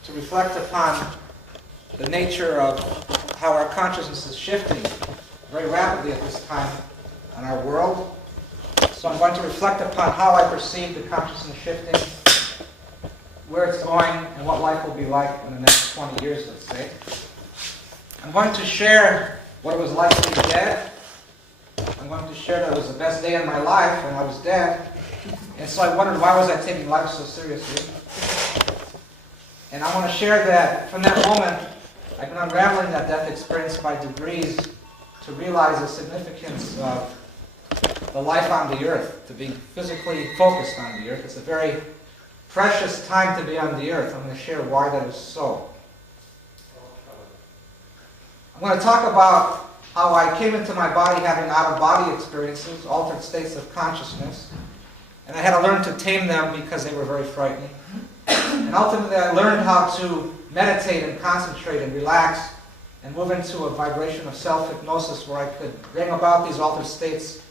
to reflect upon the nature of how our consciousness is shifting very rapidly at this time in our world. So I'm going to reflect upon how I perceive the consciousness shifting, where it's going, and what life will be like in the next 20 years, let's say. I'm going to share what it was like to be dead. I'm going to share that it was the best day in my life when I was dead. And so I wondered, why was I taking life so seriously? And I want to share that from that moment, I've been unraveling that death experience by degrees to realize the significance of the life on the earth, to be physically focused on the earth. It's a very precious time to be on the earth. I'm going to share why that is so. I'm going to talk about how I came into my body having out-of-body experiences, altered states of consciousness, and I had to learn to tame them because they were very frightening. And ultimately I learned how to meditate and concentrate and relax and move into a vibration of self-hypnosis where I could bring about these altered states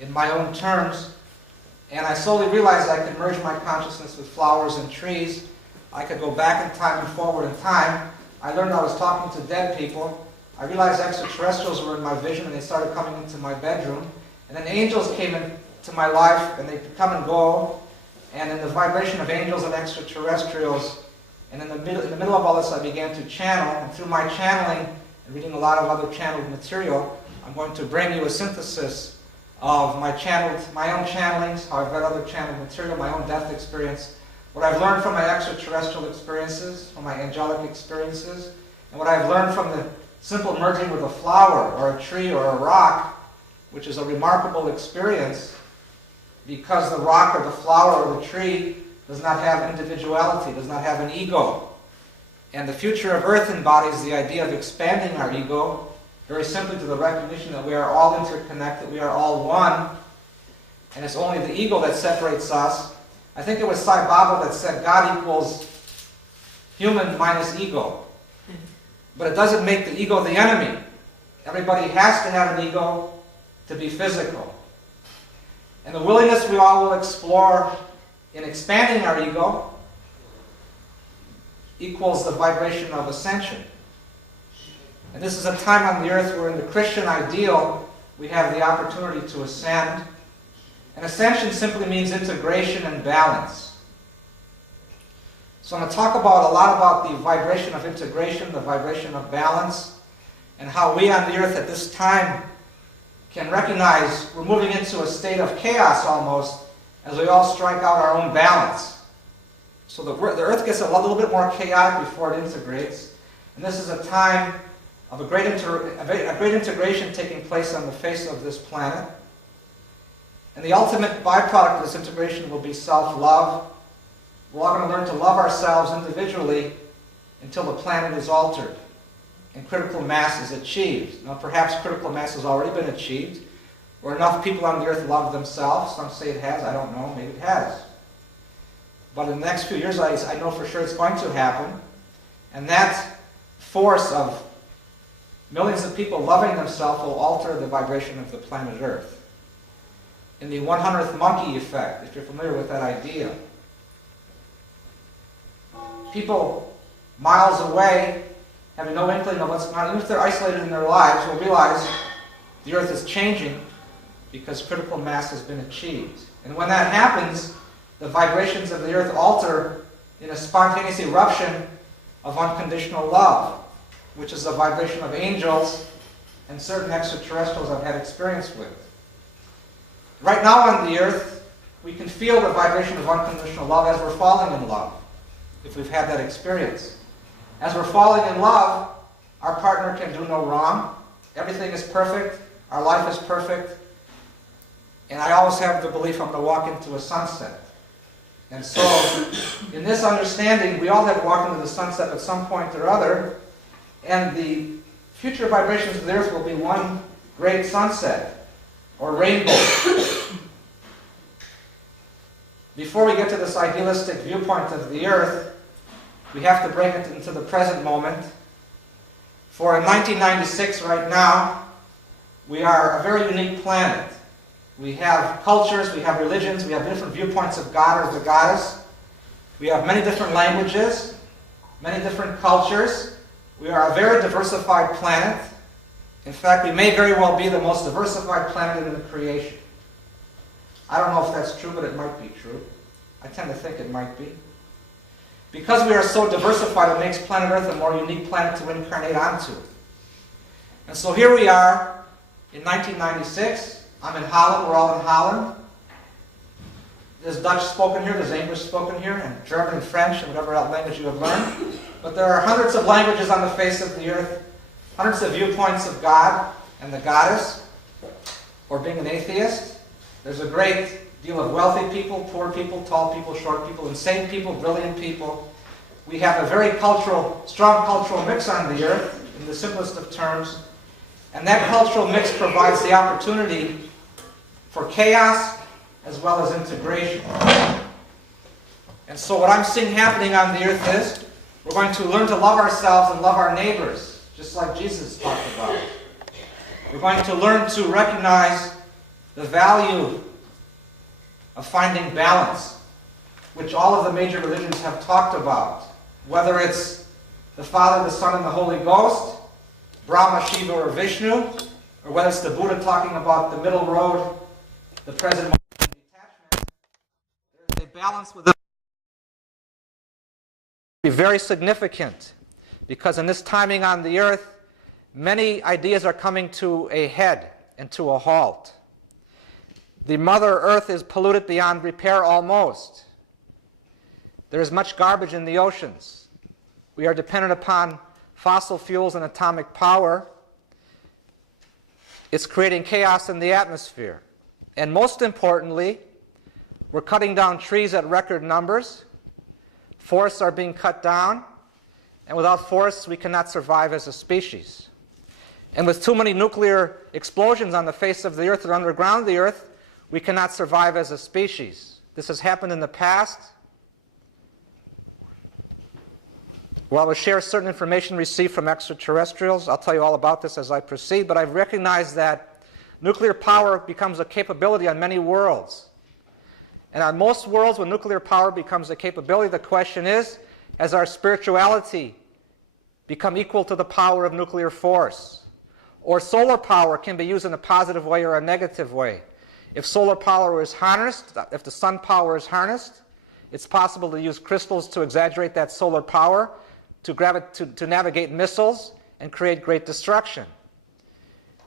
in my own terms. And I slowly realized I could merge my consciousness with flowers and trees. I could go back in time and forward in time. I learned I was talking to dead people. I realized extraterrestrials were in my vision and they started coming into my bedroom. And then angels came into my life and they come and go. And in the vibration of angels and extraterrestrials, and in the middle of all this, I began to channel. And through my channeling and reading a lot of other channeled material, I'm going to bring you a synthesis of my own channelings, how I've read other channeled material, my own death experience, what I've learned from my extraterrestrial experiences, from my angelic experiences, and what I've learned from the simple merging with a flower or a tree or a rock, which is a remarkable experience because the rock or the flower or the tree does not have individuality, does not have an ego. And the future of Earth embodies the idea of expanding our ego very simply to the recognition that we are all interconnected, we are all one, and it's only the ego that separates us. I think it was Sai Baba that said God equals human minus ego. But it doesn't make the ego the enemy. Everybody has to have an ego to be physical. And the willingness we all will explore in expanding our ego equals the vibration of ascension. And this is a time on the earth where in the Christian ideal we have the opportunity to ascend. And ascension simply means integration and balance. So I'm going to talk a lot about the vibration of integration, the vibration of balance, and how we on the earth at this time can recognize we're moving into a state of chaos almost as we all strike out our own balance. So the earth gets a little bit more chaotic before it integrates. And this is a time of a great integration taking place on the face of this planet. And the ultimate byproduct of this integration will be self-love. We're all going to learn to love ourselves individually until the planet is altered and critical mass is achieved. Now perhaps critical mass has already been achieved, or enough people on the earth love themselves. Some say it has, I don't know, maybe it has. But in the next few years I know for sure it's going to happen. And that force of millions of people loving themselves will alter the vibration of the planet Earth. In the 100th monkey effect, if you're familiar with that idea, people miles away, having no inkling of what's going on, even if they're isolated in their lives, will realize the Earth is changing because critical mass has been achieved. And when that happens, the vibrations of the Earth alter in a spontaneous eruption of unconditional love, which is the vibration of angels and certain extraterrestrials I've had experience with. Right now on the Earth, we can feel the vibration of unconditional love as we're falling in love, if we've had that experience. As we're falling in love, our partner can do no wrong. Everything is perfect. Our life is perfect. And I always have the belief I'm going to walk into a sunset. And so, in this understanding, we all have walked into the sunset at some point or other, and the future vibrations of the Earth will be one great sunset, or rainbow. Before we get to this idealistic viewpoint of the Earth, we have to bring it into the present moment. For in 1996, right now, we are a very unique planet. We have cultures, we have religions, we have different viewpoints of God or the goddess. We have many different languages, many different cultures. We are a very diversified planet. In fact, we may very well be the most diversified planet in the creation. I don't know if that's true, but it might be true. I tend to think it might be. Because we are so diversified, it makes planet Earth a more unique planet to incarnate onto. And so here we are in 1996. I'm in Holland, we're all in Holland. There's Dutch spoken here, there's English spoken here, and German and French, and whatever else language you have learned. But there are hundreds of languages on the face of the earth, hundreds of viewpoints of God and the goddess, or being an atheist. There's a great deal of wealthy people, poor people, tall people, short people, insane people, brilliant people. We have a very strong cultural mix on the earth, in the simplest of terms. And that cultural mix provides the opportunity for chaos as well as integration. And so what I'm seeing happening on the earth is we're going to learn to love ourselves and love our neighbors. just like Jesus talked about. We're going to learn to recognize the value of finding balance, which all of the major religions have talked about. Whether it's the Father, the Son, and the Holy Ghost, Brahma, Shiva, or Vishnu, or whether it's the Buddha talking about the middle road, the present moment, and detachment, there's a balance within. Be very significant, because in this timing on the earth, many ideas are coming to a head and to a halt. The Mother Earth is polluted beyond repair almost. There is much garbage in the oceans. We are dependent upon fossil fuels and atomic power. It's creating chaos in the atmosphere. And most importantly, we're cutting down trees at record numbers. Forests are being cut down. And without forests, we cannot survive as a species. And with too many nuclear explosions on the face of the earth or underground the earth, we cannot survive as a species. This has happened in the past. Well, I will share certain information received from extraterrestrials. I'll tell you all about this as I proceed, but I've recognized that nuclear power becomes a capability on many worlds. And on most worlds, when nuclear power becomes a capability, the question is, has our spirituality become equal to the power of nuclear force? Or solar power can be used in a positive way or a negative way. If solar power is harnessed, if the sun power is harnessed, it's possible to use crystals to exaggerate that solar power, to navigate missiles and create great destruction.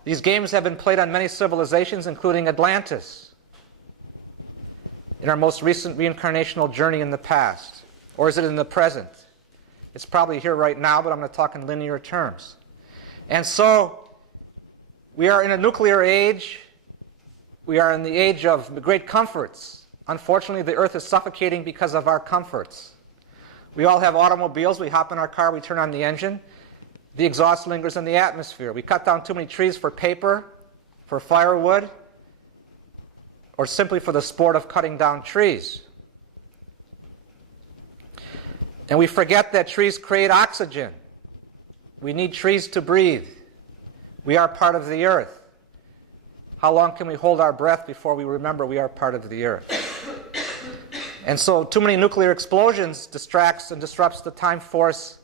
These games have been played on many civilizations, including Atlantis, in our most recent reincarnational journey in the past. Or is it in the present? It's probably here right now, but I'm going to talk in linear terms. And so, we are in a nuclear age. We are in the age of great comforts. Unfortunately, the earth is suffocating because of our comforts. We all have automobiles. We hop in our car, we turn on the engine. The exhaust lingers in the atmosphere. We cut down too many trees for paper, for firewood, or simply for the sport of cutting down trees. And we forget that trees create oxygen. We need trees to breathe. We are part of the earth. How long can we hold our breath before we remember we are part of the earth? And so too many nuclear explosions distracts and disrupts the time force,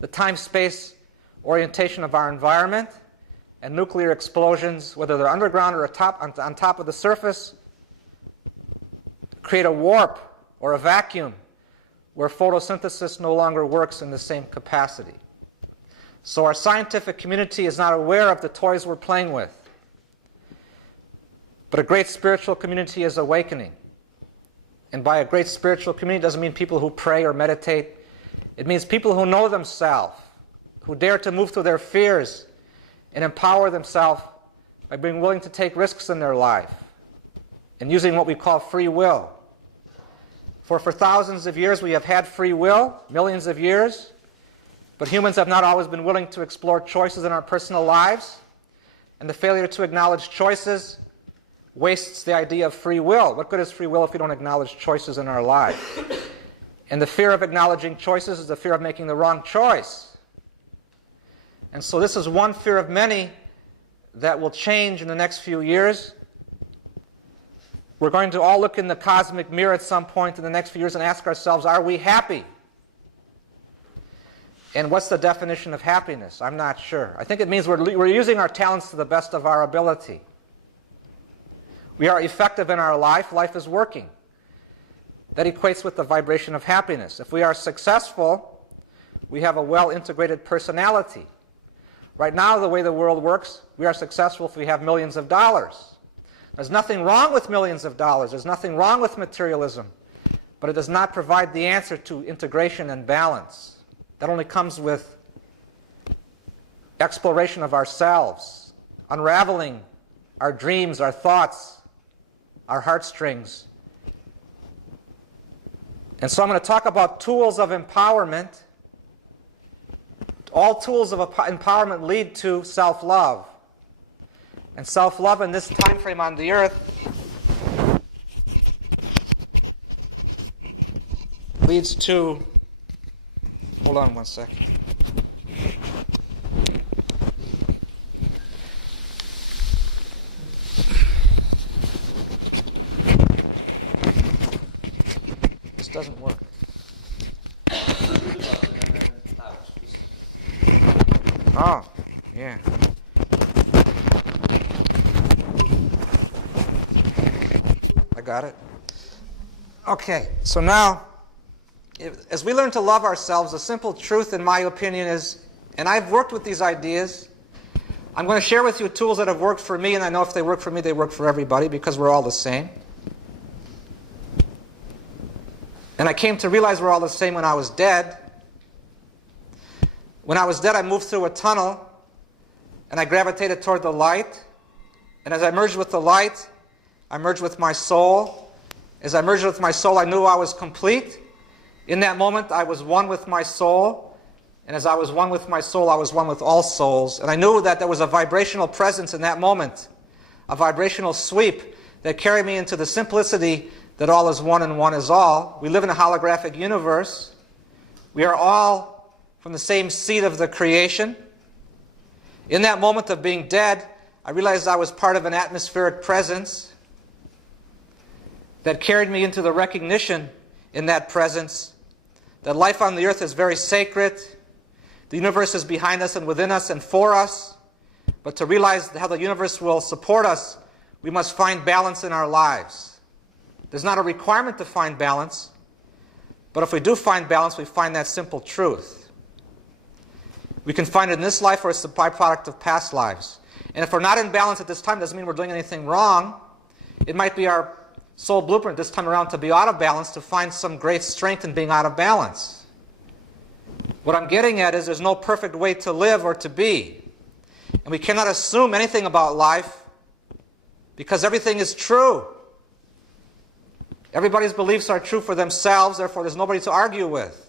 the time-space orientation of our environment. And nuclear explosions, whether they're underground or on top of the surface, create a warp or a vacuum where photosynthesis no longer works in the same capacity. So our scientific community is not aware of the toys we're playing with. But a great spiritual community is awakening. And by a great spiritual community doesn't mean people who pray or meditate. It means people who know themselves, who dare to move through their fears and empower themselves by being willing to take risks in their life and using what we call free will. For thousands of years we have had free will, millions of years, but humans have not always been willing to explore choices in our personal lives, and the failure to acknowledge choices wastes the idea of free will. What good is free will if we don't acknowledge choices in our lives? And the fear of acknowledging choices is the fear of making the wrong choice. And so this is one fear of many that will change in the next few years. We're going to all look in the cosmic mirror at some point in the next few years and ask ourselves, are we happy? And what's the definition of happiness? I'm not sure. I think it means we're using our talents to the best of our ability. We are effective in our life. Life is working. That equates with the vibration of happiness. If we are successful, we have a well-integrated personality. Right now, the way the world works, we are successful if we have millions of dollars. There's nothing wrong with millions of dollars. There's nothing wrong with materialism. But it does not provide the answer to integration and balance. That only comes with exploration of ourselves, unraveling our dreams, our thoughts, our heartstrings. And so I'm going to talk about tools of empowerment. All tools of empowerment lead to self-love. And self-love in this time frame on the earth leads to, hold on one second. doesn't work. Oh, yeah. I got it. Okay, so now, as we learn to love ourselves, the simple truth, in my opinion, is, and I've worked with these ideas, I'm going to share with you tools that have worked for me, and I know if they work for me, they work for everybody, because we're all the same. And I came to realize we're all the same when I was dead. When I was dead, I moved through a tunnel, and I gravitated toward the light. And as I merged with the light, I merged with my soul. As I merged with my soul, I knew I was complete. In that moment, I was one with my soul. And as I was one with my soul, I was one with all souls. And I knew that there was a vibrational presence in that moment, a vibrational sweep that carried me into the simplicity that all is one and one is all. We live in a holographic universe. We are all from the same seed of the creation. In that moment of being dead, I realized I was part of an atmospheric presence that carried me into the recognition in that presence that life on the earth is very sacred. The universe is behind us and within us and for us. But to realize how the universe will support us, we must find balance in our lives. There's not a requirement to find balance, but if we do find balance, we find that simple truth. We can find it in this life, or it's the byproduct of past lives. And if we're not in balance at this time, it doesn't mean we're doing anything wrong. It might be our soul blueprint this time around to be out of balance, to find some great strength in being out of balance. What I'm getting at is there's no perfect way to live or to be. And we cannot assume anything about life because everything is true. Everybody's beliefs are true for themselves, therefore there's nobody to argue with.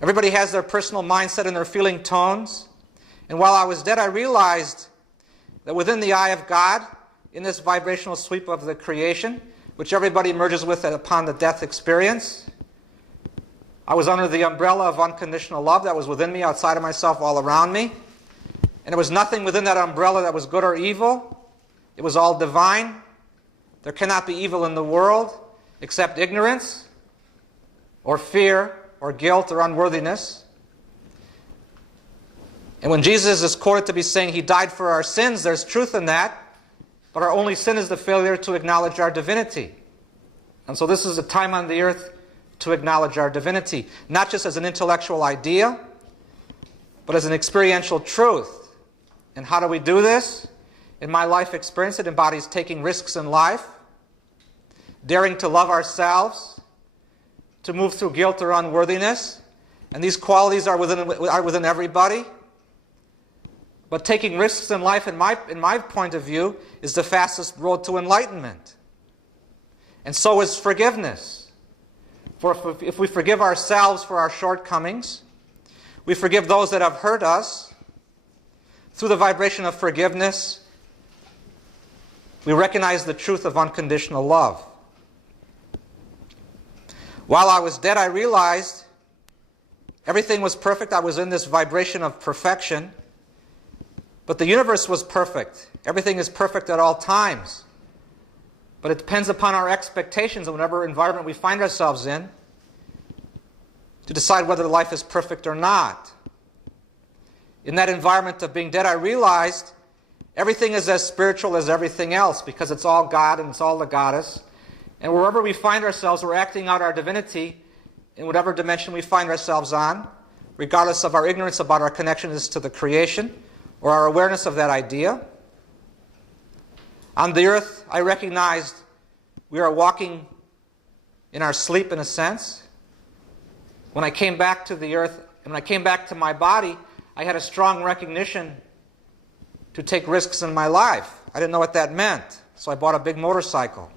Everybody has their personal mindset and their feeling tones. And while I was dead, I realized that within the eye of God, in this vibrational sweep of the creation, which everybody merges with upon the death experience, I was under the umbrella of unconditional love that was within me, outside of myself, all around me. And there was nothing within that umbrella that was good or evil. It was all divine. There cannot be evil in the world except ignorance or fear or guilt or unworthiness. And when Jesus is quoted to be saying he died for our sins, there's truth in that. But our only sin is the failure to acknowledge our divinity. And so this is a time on the earth to acknowledge our divinity, not just as an intellectual idea, but as an experiential truth. And how do we do this? In my life experience, it embodies taking risks in life, daring to love ourselves, to move through guilt or unworthiness. And these qualities are within everybody. But taking risks in life, in my point of view, is the fastest road to enlightenment. And so is forgiveness. For if we forgive ourselves for our shortcomings, we forgive those that have hurt us. Through the vibration of forgiveness, we recognize the truth of unconditional love. While I was dead, I realized everything was perfect. I was in this vibration of perfection. But the universe was perfect. Everything is perfect at all times. But it depends upon our expectations in whatever environment we find ourselves in to decide whether life is perfect or not. In that environment of being dead, I realized everything is as spiritual as everything else because it's all God and it's all the goddess. And wherever we find ourselves, we're acting out our divinity in whatever dimension we find ourselves on, regardless of our ignorance about our connections to the creation or our awareness of that idea. On the earth, I recognized we are walking in our sleep in a sense. When I came back to the earth, and when I came back to my body, I had a strong recognition to take risks in my life. I didn't know what that meant, so I bought a big motorcycle.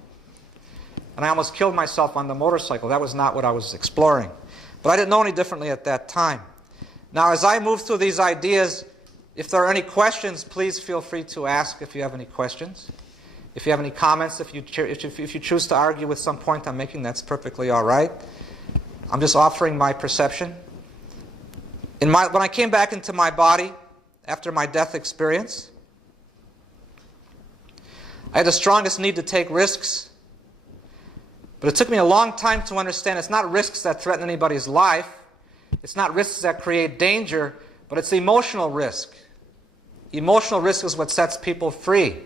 And I almost killed myself on the motorcycle. That was not what I was exploring. But I didn't know any differently at that time. Now, as I move through these ideas, if there are any questions, please feel free to ask if you have any questions. If you have any comments, if you choose to argue with some point I'm making, that's perfectly all right. I'm just offering my perception. When I came back into my body after my death experience, I had the strongest need to take risks. But it took me a long time to understand it's not risks that threaten anybody's life. It's not risks that create danger, but it's emotional risk. Emotional risk is what sets people free.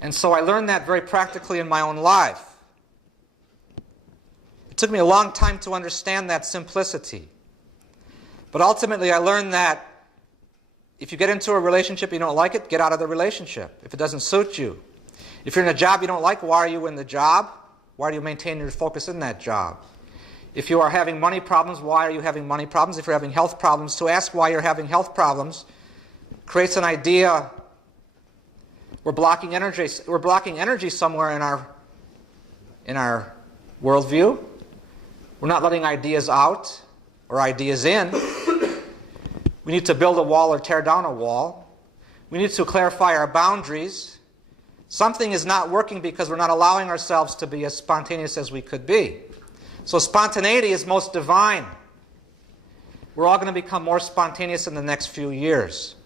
And so I learned that very practically in my own life. It took me a long time to understand that simplicity. But ultimately I learned that if you get into a relationship you don't like it, get out of the relationship if it doesn't suit you. If you're in a job you don't like, why are you in the job? Why do you maintain your focus in that job? If you are having money problems, why are you having money problems? If you're having health problems, to ask why you're having health problems creates an idea. We're blocking energy somewhere in our worldview. We're not letting ideas out or ideas in. We need to build a wall or tear down a wall. We need to clarify our boundaries. Something is not working because we're not allowing ourselves to be as spontaneous as we could be. So spontaneity is most divine. We're all going to become more spontaneous in the next few years.